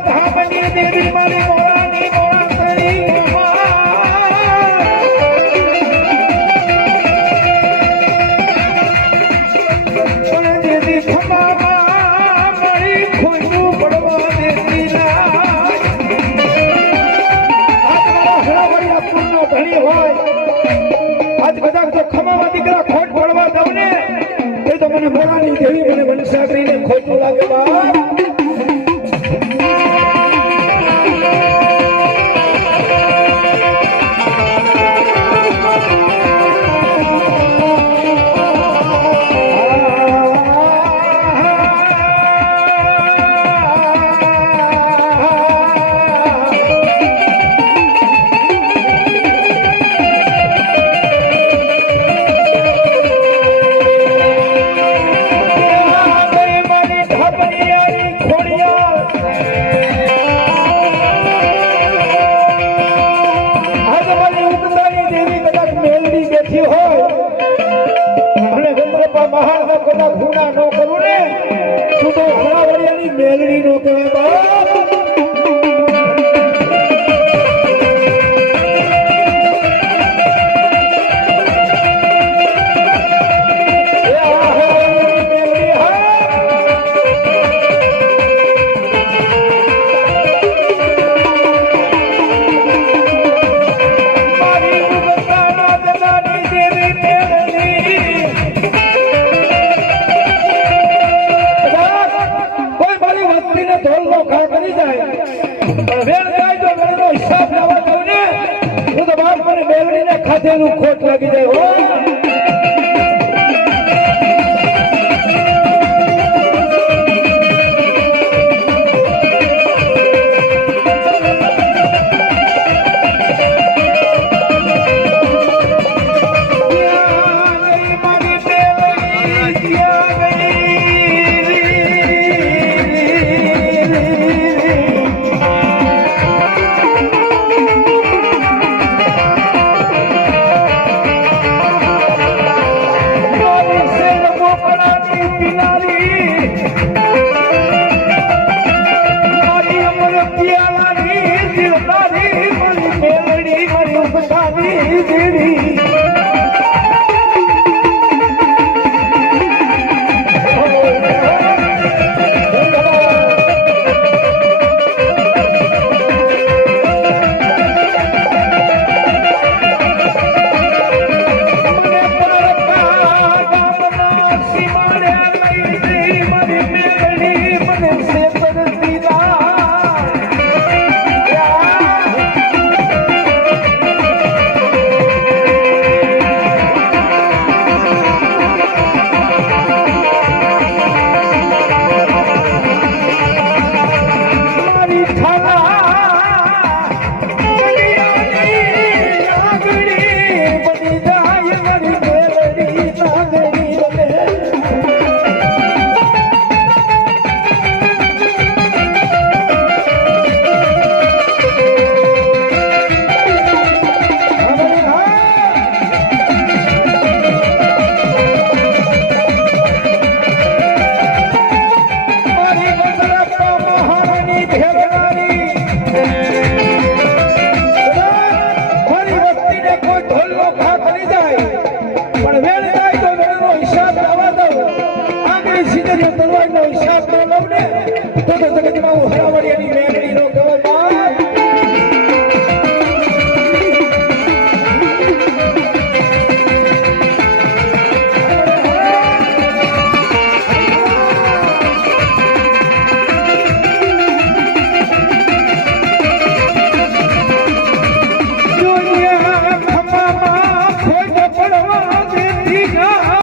ધામની દેવી મારી મોરાની દેવી ખમામાં મળી હોય આજ કદાચ તો ખમાવા દીકરા ખોટ પડવા દઉં ને તો મને મોરાની દેવી મને મનસા કરીને ખોટું લાગે બાપ. બધા ગુના ન કરું ને. તું તો ખરાબડિયાની મેલડી નો કહેવાય વેણ જાય તો વેણનો હિસાબ લાવવા દઉં ને તો બાપ મને મેળવીને ખોટ લાગી જાય. હો गिरी todas as que vão usar